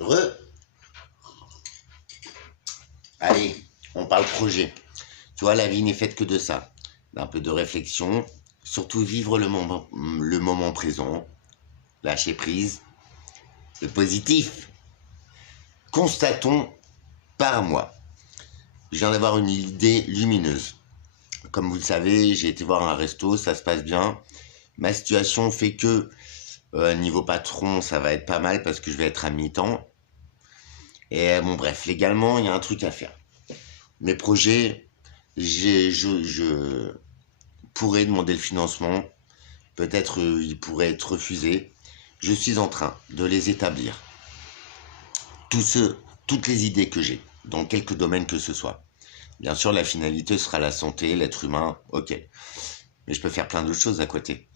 Re. Allez, on parle projet. Tu vois, la vie n'est faite que de ça. D'un peu de réflexion, surtout vivre le moment présent, lâcher prise, le positif. Constatons par moi. Je viens d'avoir une idée lumineuse. Comme vous le savez, j'ai été voir un resto, ça se passe bien. Ma situation fait que niveau patron, ça va être pas mal parce que je vais être à mi-temps. Et bon, bref, légalement, il y a un truc à faire. Mes projets, je pourrais demander le financement. Peut-être il pourrait être refusé. Je suis en train de les établir. Toutes les idées que j'ai, dans quelques domaines que ce soit. Bien sûr, la finalité sera la santé, l'être humain, ok. Mais je peux faire plein d'autres choses à côté.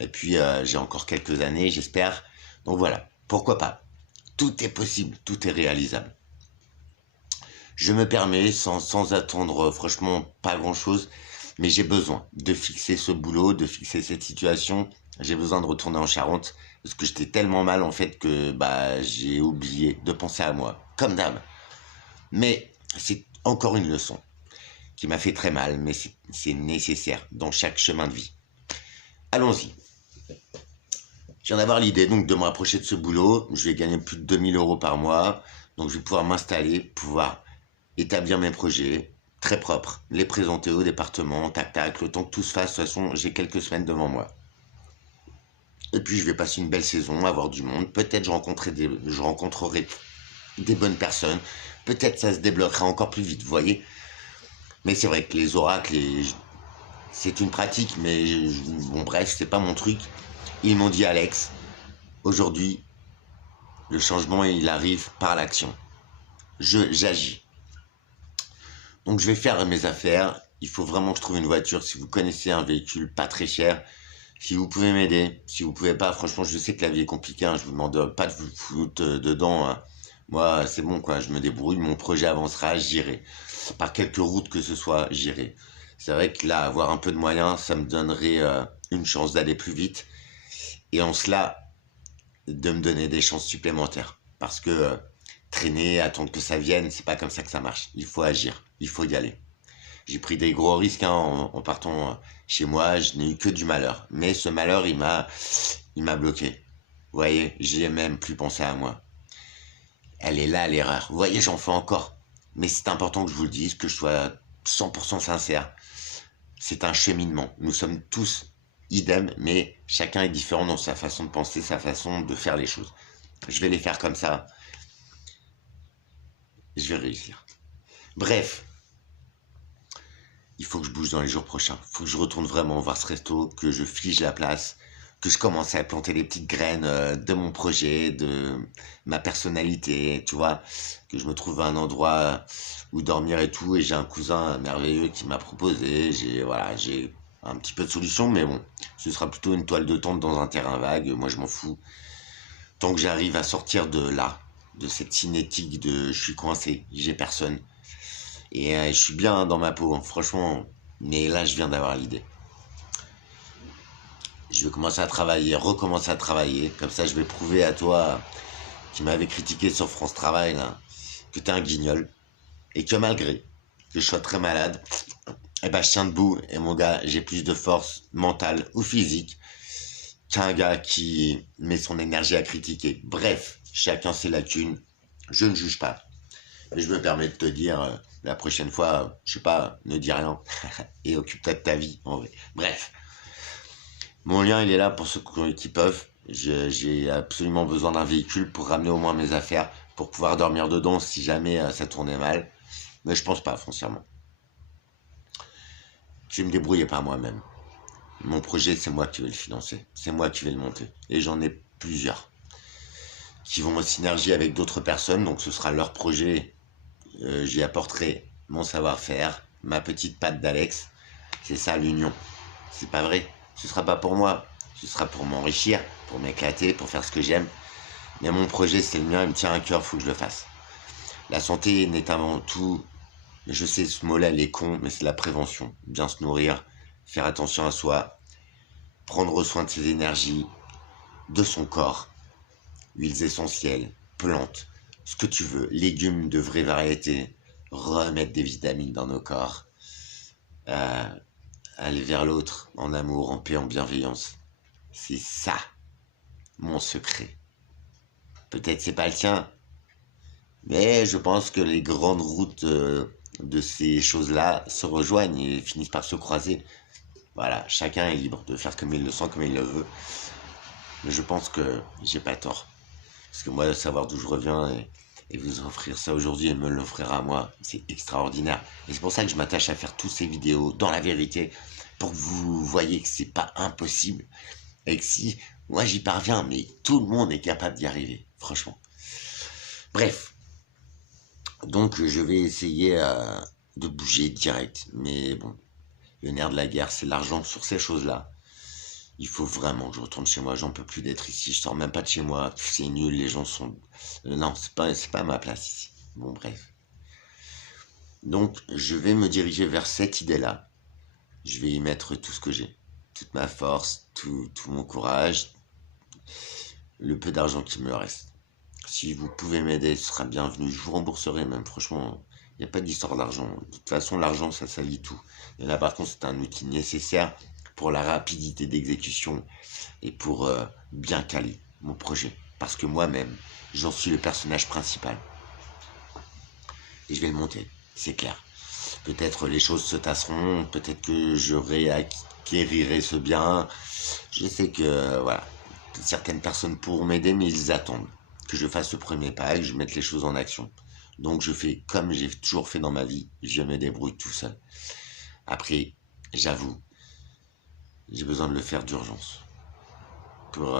Et puis, j'ai encore quelques années, j'espère. Donc voilà, pourquoi pas. Tout est possible, tout est réalisable. Je me permets, sans attendre franchement pas grand-chose, mais j'ai besoin de fixer ce boulot, de fixer cette situation. J'ai besoin de retourner en Charente, parce que j'étais tellement mal en fait que j'ai oublié de penser à moi, comme d'hab. Mais c'est encore une leçon qui m'a fait très mal, mais c'est nécessaire dans chaque chemin de vie. Allons-y. Je viens d'avoir l'idée donc de me rapprocher de ce boulot. Je vais gagner plus de 2 000 € par mois. Donc je vais pouvoir m'installer, pouvoir établir mes projets très propres, les présenter au département, tac tac, le temps que tout se fasse. De toute façon, j'ai quelques semaines devant moi. Et puis je vais passer une belle saison, avoir du monde. Peut-être je rencontrerai des bonnes personnes. Peut-être ça se débloquera encore plus vite, vous voyez. Mais c'est vrai que les oracles, c'est une pratique, mais bon bref, c'est pas mon truc. Ils m'ont dit, Alex, aujourd'hui, le changement, il arrive par l'action. J'agis. Donc je vais faire mes affaires. Il faut vraiment que je trouve une voiture. Si vous connaissez un véhicule pas très cher, si vous pouvez m'aider. Si vous pouvez pas, franchement, je sais que la vie est compliquée. Hein, je vous demande pas de vous foutre dedans. Hein. Moi, c'est bon, quoi. Je me débrouille. Mon projet avancera. J'irai. Par quelques routes que ce soit, j'irai. C'est vrai que là, avoir un peu de moyens, ça me donnerait une chance d'aller plus vite. Et en cela, de me donner des chances supplémentaires. Parce que traîner, attendre que ça vienne, c'est pas comme ça que ça marche. Il faut agir, il faut y aller. J'ai pris des gros risques hein, en partant chez moi, je n'ai eu que du malheur. Mais ce malheur, il m'a bloqué. Vous voyez, j'ai même plus pensé à moi. Elle est là l'erreur. Vous voyez, j'en fais encore. Mais c'est important que je vous le dise, que je sois 100% sincère. C'est un cheminement. Nous sommes tous idem, mais chacun est différent dans sa façon de penser, sa façon de faire les choses. Je vais les faire comme ça. Je vais réussir. Bref, il faut que je bouge dans les jours prochains. Il faut que je retourne vraiment voir ce resto, que je fige la place, que je commence à planter les petites graines de mon projet, de ma personnalité, tu vois, que je me trouve à un endroit où dormir et tout. Et j'ai un cousin merveilleux qui m'a proposé. J'ai un petit peu de solution, mais bon, ce sera plutôt une toile de tente dans un terrain vague. Moi, je m'en fous. Tant que j'arrive à sortir de là, de cette cinétique de je suis coincé, j'ai personne. Et je suis bien dans ma peau, hein, franchement. Mais là, je viens d'avoir l'idée. Je vais commencer à travailler, recommencer à travailler. Comme ça, je vais prouver à toi, qui m'avais critiqué sur France Travail, là, que t'es un guignol. Et que malgré que je sois très malade, eh ben, je tiens debout. Et mon gars, j'ai plus de force mentale ou physique qu'un gars qui met son énergie à critiquer. Bref, chacun ses lacunes. Je ne juge pas. Mais je me permets de te dire, la prochaine fois, je sais pas, ne dis rien. Et occupe-toi de ta vie, en vrai. Bref. Mon lien, il est là pour ceux qui peuvent. J'ai absolument besoin d'un véhicule pour ramener au moins mes affaires, pour pouvoir dormir dedans si jamais ça tournait mal. Mais je pense pas, foncièrement. Je vais me débrouiller par moi-même. Mon projet, c'est moi qui vais le financer. C'est moi qui vais le monter. Et j'en ai plusieurs qui vont en synergie avec d'autres personnes. Donc ce sera leur projet. J'y apporterai mon savoir-faire, ma petite patte d'Alex. C'est ça l'union. C'est pas vrai. Ce sera pas pour moi. Ce sera pour m'enrichir, pour m'éclater, pour faire ce que j'aime. Mais mon projet, c'est le mien. Il me tient à cœur. Faut que je le fasse. La santé n'est avant tout... Je sais, ce mot-là, il est con, mais c'est la prévention. Bien se nourrir, faire attention à soi, prendre soin de ses énergies, de son corps, huiles essentielles, plantes, ce que tu veux, légumes de vraie variété, remettre des vitamines dans nos corps, euh, aller vers l'autre en amour, en paix, en bienveillance. C'est ça, mon secret. Peut-être c'est pas le tien, mais je pense que les grandes routes de ces choses-là se rejoignent et finissent par se croiser. Voilà, chacun est libre de faire comme il le sent, comme il le veut. Mais je pense que j'ai pas tort. Parce que moi, savoir d'où je reviens et vous offrir ça aujourd'hui et me l'offrir à moi, c'est extraordinaire. Et c'est pour ça que je m'attache à faire toutes ces vidéos dans la vérité, pour que vous voyez que c'est pas impossible. Et que si moi j'y parviens, mais tout le monde est capable d'y arriver, franchement. Bref, donc je vais essayer de bouger direct. Mais bon, le nerf de la guerre, c'est l'argent sur ces choses-là. Il faut vraiment que je retourne chez moi. J'en peux plus d'être ici. Je sors même pas de chez moi. C'est nul. Les gens sont. Non, c'est pas ma place ici. Bon, bref. Donc, je vais me diriger vers cette idée-là. Je vais y mettre tout ce que j'ai. Toute ma force, tout mon courage, le peu d'argent qui me reste. Si vous pouvez m'aider, ce sera bienvenu. Je vous rembourserai même. Franchement, il n'y a pas d'histoire d'argent. De toute façon, l'argent, ça salit tout. Et là, par contre, c'est un outil nécessaire pour la rapidité d'exécution et pour bien caler mon projet. Parce que moi-même, j'en suis le personnage principal. Et je vais le monter, c'est clair. Peut-être les choses se tasseront, peut-être que je réacquérirai ce bien. Je sais que, voilà, certaines personnes pourront m'aider, mais ils attendent que je fasse le premier pas et que je mette les choses en action. Donc je fais comme j'ai toujours fait dans ma vie, je me débrouille tout seul. Après, j'avoue, j'ai besoin de le faire d'urgence. Pour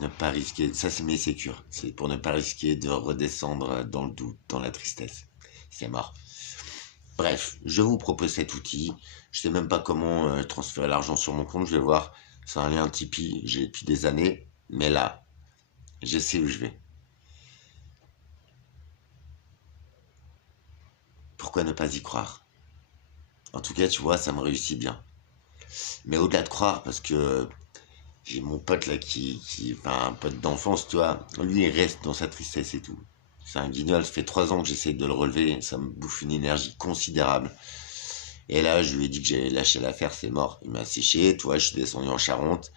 ne pas risquer, ça c'est mes sécures, c'est pour ne pas risquer de redescendre dans le doute, dans la tristesse. C'est mort. Bref, je vous propose cet outil. Je sais même pas comment transférer l'argent sur mon compte, je vais voir. C'est un lien Tipeee, j'ai depuis des années, mais là, je sais où je vais. Pourquoi ne pas y croire? En tout cas, tu vois, ça me réussit bien. Mais au-delà de croire, parce que j'ai mon pote là enfin un pote d'enfance, tu vois, lui il reste dans sa tristesse et tout. C'est un guignol, ça fait 3 ans que j'essaie de le relever, ça me bouffe une énergie considérable. Et là, je lui ai dit que j'allais lâcher l'affaire, c'est mort. Il m'a séché, tu vois, je suis descendu en Charente,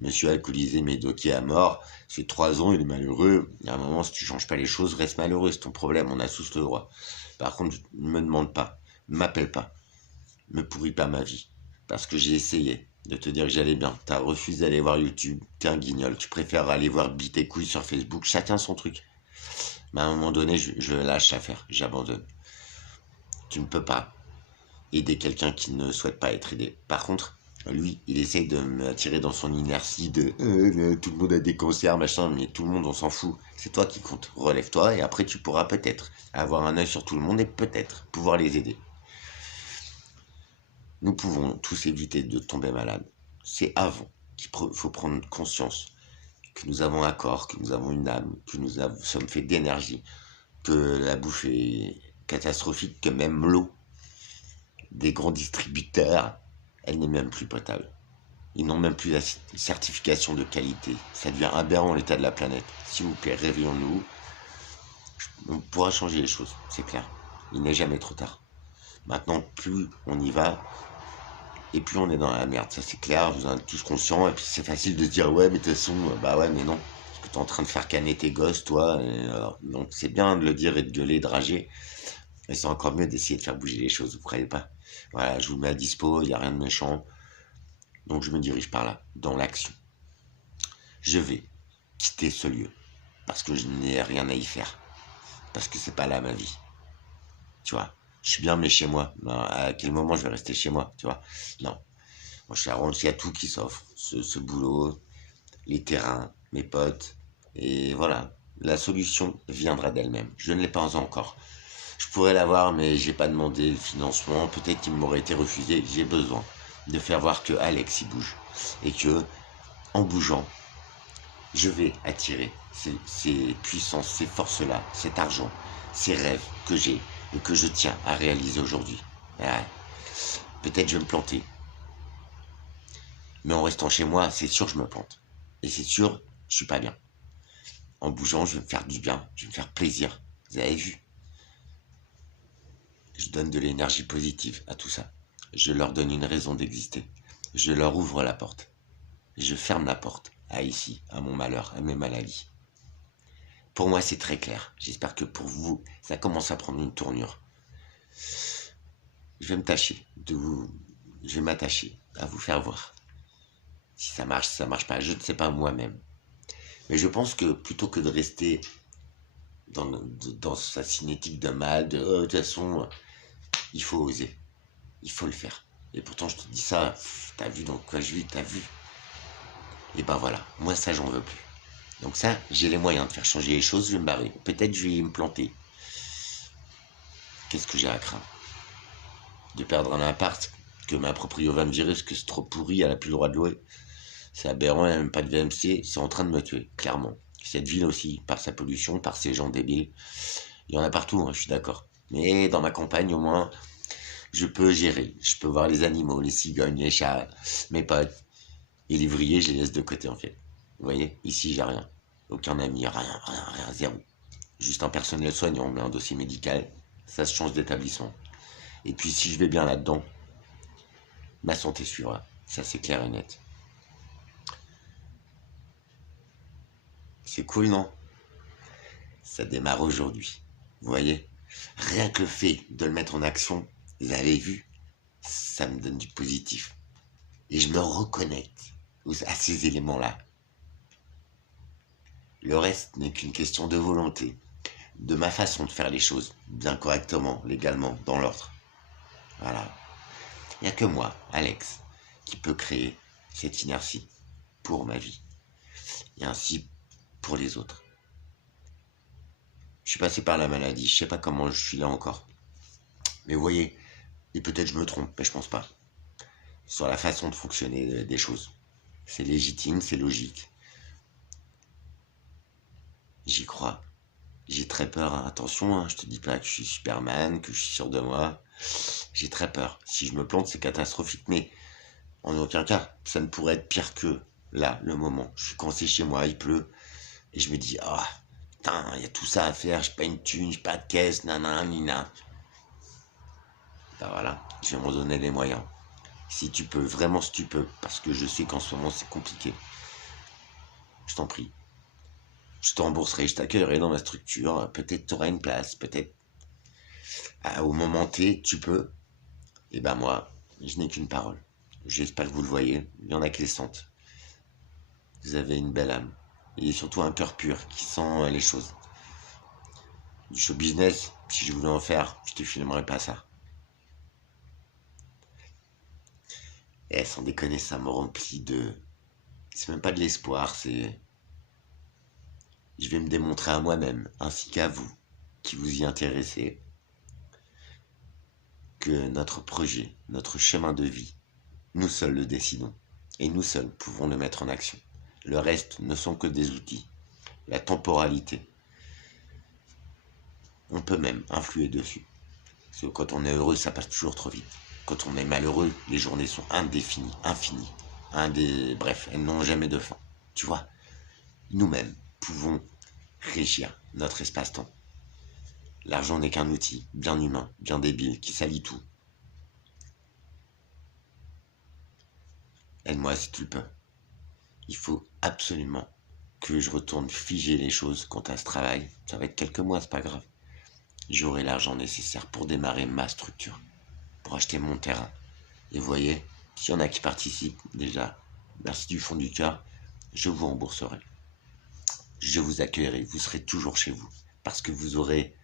monsieur alcoolisé, médoqué à mort. Ça fait 3 ans, il est malheureux. Il y a un moment, si tu changes pas les choses, reste malheureux, c'est ton problème, on a tous le droit. Par contre, ne me demande pas, m'appelle pas, me pourris pas ma vie. Parce que j'ai essayé de te dire que j'allais bien. T'as refusé d'aller voir YouTube, t'es un guignol. Tu préfères aller voir bite tes couilles sur Facebook, chacun son truc. Mais à un moment donné, je lâche l'affaire, j'abandonne. Tu ne peux pas aider quelqu'un qui ne souhaite pas être aidé. Par contre, lui, il essaye de m'attirer dans son inertie de tout le monde a des cancers, machin, mais tout le monde, on s'en fout. C'est toi qui compte. Relève-toi et après, tu pourras peut-être avoir un œil sur tout le monde et peut-être pouvoir les aider. Nous pouvons tous éviter de tomber malade. C'est avant qu'il faut prendre conscience que nous avons un corps, que nous avons une âme, que nous sommes faits d'énergie, que la bouffe est catastrophique, que même l'eau des grands distributeurs, elle n'est même plus potable. Ils n'ont même plus la certification de qualité. Ça devient aberrant l'état de la planète. S'il vous plaît, réveillons-nous. On pourra changer les choses, c'est clair. Il n'est jamais trop tard. Maintenant, plus on y va, et plus on est dans la merde. Ça, c'est clair, vous en êtes tous conscients. Et puis, c'est facile de se dire, ouais, mais de toute façon, bah ouais, mais non. Parce que t'es en train de faire canner tes gosses, toi. Donc, c'est bien de le dire et de gueuler, de rager. Mais c'est encore mieux d'essayer de faire bouger les choses, vous croyez pas? Voilà, je vous mets à dispo, il n'y a rien de méchant. Donc je me dirige par là, dans l'action. Je vais quitter ce lieu, parce que je n'ai rien à y faire. Parce que c'est pas là ma vie. Tu vois, je suis bien mais chez moi. Non, à quel moment je vais rester chez moi, tu vois? Non. Moi je suis arrangé, il y a tout qui s'offre. Ce boulot, les terrains, mes potes. Et voilà, la solution viendra d'elle-même. Je ne l'ai pas encore. Je pourrais l'avoir, mais j'ai pas demandé le financement. Peut-être qu'il m'aurait été refusé. J'ai besoin de faire voir que Alex y bouge. Et que, en bougeant, je vais attirer ces puissances, ces forces-là, cet argent, ces rêves que j'ai et que je tiens à réaliser aujourd'hui. Ouais. Peut-être je vais me planter. Mais en restant chez moi, c'est sûr que je me plante. Et c'est sûr, je suis pas bien. En bougeant, je vais me faire du bien, je vais me faire plaisir. Vous avez vu? Je donne de l'énergie positive à tout ça. Je leur donne une raison d'exister. Je leur ouvre la porte. Je ferme la porte à ici, à mon malheur, à mes maladies. Pour moi, c'est très clair. J'espère que pour vous, ça commence à prendre une tournure. Je vais me tâcher de vous... Je vais m'attacher à vous faire voir. Si ça marche, si ça marche pas, je ne sais pas moi-même. Mais je pense que plutôt que de rester dans sa cinétique de mal, de toute façon, il faut oser. Il faut le faire. Et pourtant, je te dis ça, t'as vu dans quoi je vis, t'as vu. Et ben voilà, moi ça, j'en veux plus. Donc ça, j'ai les moyens de faire changer les choses, je vais me barrer. Peut-être je vais me planter. Qu'est-ce que j'ai à craindre? De perdre un appart, que ma proprio va me virer parce que c'est trop pourri, elle a plus le droit de louer. C'est aberrant, elle n'a même pas de VMC, c'est en train de me tuer, clairement. Cette ville aussi, par sa pollution, par ses gens débiles. Il y en a partout, hein, je suis d'accord. Mais dans ma campagne, au moins, je peux gérer. Je peux voir les animaux, les cigognes, les chats, mes potes. Et les vrilles, je les laisse de côté, en fait. Vous voyez, ici, j'ai rien. Aucun ami, rien, zéro. Juste un personnel soignant, mais un dossier médical. Ça se change d'établissement. Et puis, si je vais bien là-dedans, ma santé suivra. Ça, c'est clair et net. C'est cool, non? Ça démarre aujourd'hui. Vous voyez? Rien que le fait de le mettre en action, vous avez vu, ça me donne du positif. Et je me reconnecte à ces éléments-là. Le reste n'est qu'une question de volonté, de ma façon de faire les choses, bien correctement, légalement, dans l'ordre. Voilà. Il n'y a que moi, Alex, qui peut créer cette inertie pour ma vie. Et ainsi pour les autres. Je suis passé par la maladie, je sais pas comment je suis là encore. Mais vous voyez, et peut-être je me trompe, mais je pense pas. Sur la façon de fonctionner des choses. C'est légitime, c'est logique. J'y crois. J'ai très peur, hein. Attention, hein, je te dis pas que je suis Superman, que je suis sûr de moi. J'ai très peur. Si je me plante, c'est catastrophique, mais en aucun cas, ça ne pourrait être pire que là, le moment. Je suis coincé chez moi, il pleut, et je me dis, ah, putain, il y a tout ça à faire, j'ai pas une thune, j'ai pas de caisse, nanana, nina. Ben voilà, je vais m'en donner les moyens. Si tu peux, vraiment si tu peux, parce que je sais qu'en ce moment c'est compliqué. Je t'en prie. Je te rembourserai, je t'accueillerai dans ma structure, peut-être tu auras une place, peut-être au moment T, tu peux. Et ben moi, je n'ai qu'une parole. J'espère que vous le voyez, il y en a qui les sentent. Vous avez une belle âme. Et surtout un cœur pur qui sent les choses. Du show business, si je voulais en faire, je te filmerais pas ça. Et sans déconner, ça me remplit de... C'est même pas de l'espoir, c'est... Je vais me démontrer à moi-même, ainsi qu'à vous, qui vous y intéressez, que notre projet, notre chemin de vie, nous seuls le décidons. Et nous seuls pouvons le mettre en action. Le reste ne sont que des outils. La temporalité, on peut même influer dessus. Parce que quand on est heureux, ça passe toujours trop vite. Quand on est malheureux, les journées sont indéfinies, infinies. Bref, elles n'ont jamais de fin. Tu vois, nous-mêmes pouvons régir notre espace-temps. L'argent n'est qu'un outil, bien humain, bien débile, qui salit tout. Aide-moi si tu le peux. Il faut absolument que je retourne figer les choses quant à ce travail. Ça va être quelques mois, c'est pas grave. J'aurai l'argent nécessaire pour démarrer ma structure, pour acheter mon terrain. Et vous voyez, s'il y en a qui participent, déjà, merci du fond du cœur, je vous rembourserai. Je vous accueillerai, vous serez toujours chez vous, parce que vous aurez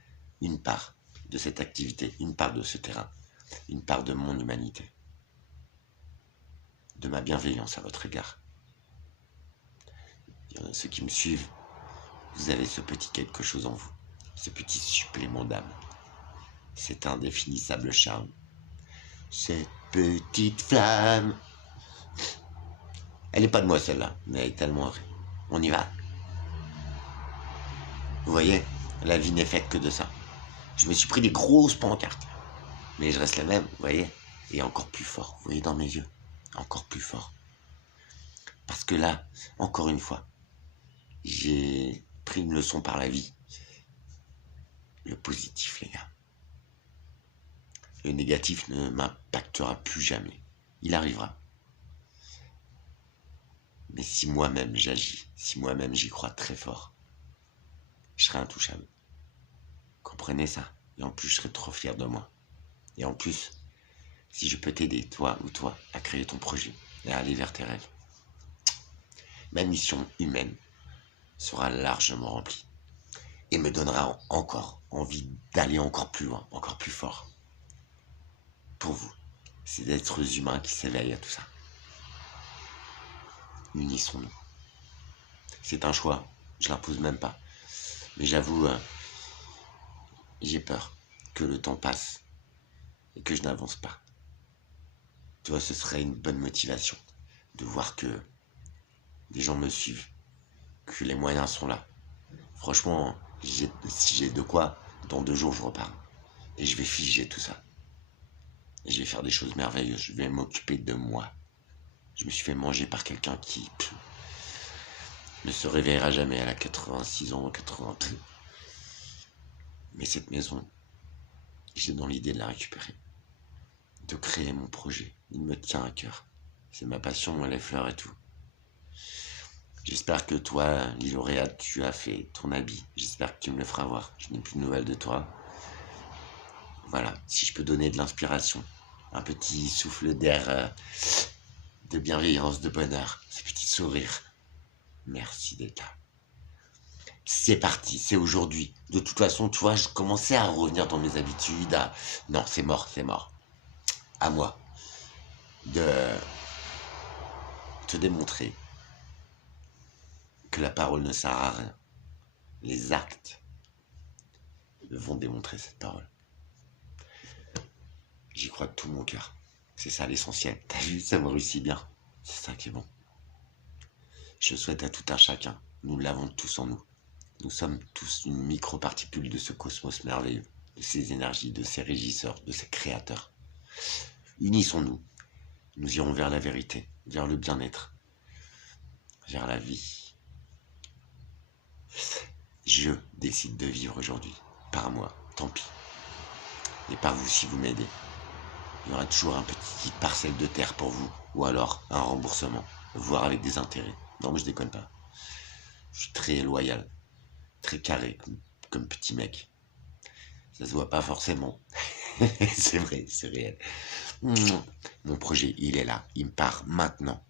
une part de cette activité, une part de ce terrain, une part de mon humanité, de ma bienveillance à votre égard. Ceux qui me suivent, vous avez ce petit quelque chose en vous, ce petit supplément d'âme, cet indéfinissable charme, cette petite flamme. Elle n'est pas de moi celle-là, mais elle est tellement vraie. On y va. Vous voyez, la vie n'est faite que de ça. Je me suis pris des grosses pancartes, mais je reste la même, vous voyez, et encore plus fort, vous voyez dans mes yeux, encore plus fort. Parce que là, encore une fois, j'ai pris une leçon par la vie. positif, les gars. Le négatif ne m'impactera plus jamais. Il arrivera. Mais si moi-même j'agis, si moi-même j'y crois très fort, je serai intouchable. Comprenez ça? Et en plus, je serai trop fier de moi. Et en plus, si je peux t'aider, toi ou toi, à créer ton projet et à aller vers tes rêves, ma mission humaine sera largement remplie et me donnera encore envie d'aller encore plus loin, encore plus fort. Pour vous, ces êtres humains qui s'éveillent à tout ça. Unissons-nous. C'est un choix, je l'impose même pas. Mais j'avoue, j'ai peur que le temps passe et que je n'avance pas. Tu vois, ce serait une bonne motivation de voir que des gens me suivent, que les moyens sont là. Franchement, si j'ai de quoi, dans 2 jours je repars. Et je vais figer tout ça. Et je vais faire des choses merveilleuses. Je vais m'occuper de moi. Je me suis fait manger par quelqu'un qui ne se réveillera jamais. Elle a 86 ans, 80. Mais cette maison, j'ai dans l'idée de la récupérer. De créer mon projet. Il me tient à cœur. C'est ma passion, les fleurs et tout. J'espère que toi, l'île lauréate, tu as fait ton habit. J'espère que tu me le feras voir. Je n'ai plus de nouvelles de toi. Voilà, si je peux donner de l'inspiration, un petit souffle d'air, de bienveillance, de bonheur, ce petit sourire. Merci d'être là. C'est parti, c'est aujourd'hui. De toute façon, tu vois, je commençais à revenir dans mes habitudes. Non, c'est mort, c'est mort. À moi de te démontrer que la parole ne sert à rien. Les actes vont démontrer cette parole. J'y crois de tout mon cœur. C'est ça l'essentiel. T'as vu, ça me réussit bien. C'est ça qui est bon. Je souhaite à tout un chacun. Nous l'avons tous en nous. Nous sommes tous une micro-particule de ce cosmos merveilleux, de ces énergies, de ces régisseurs, de ces créateurs. Unissons-nous. Nous irons vers la vérité, vers le bien-être, vers la vie. Je décide de vivre aujourd'hui. Par moi, tant pis. Et par vous si vous m'aidez. Il y aura toujours un petit parcelle de terre pour vous, ou alors un remboursement, voire avec des intérêts. Non mais je déconne pas. Je suis très loyal, très carré comme petit mec. Ça se voit pas forcément. C'est vrai, c'est réel. Mon projet, il est là. Il me part maintenant.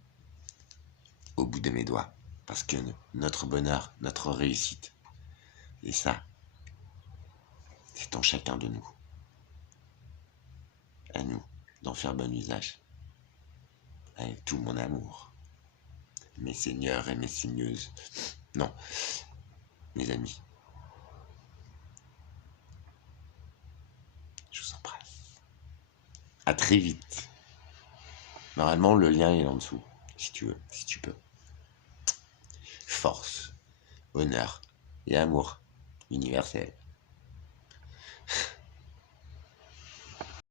Au bout de mes doigts. Parce que notre bonheur, notre réussite, et ça, c'est en chacun de nous. À nous d'en faire bon usage. Avec tout mon amour. Mes seigneurs et mes seigneuses. Non, mes amis. Je vous embrasse. À très vite. Normalement, le lien est en dessous. Si tu veux, si tu peux. Force, honneur et amour universel.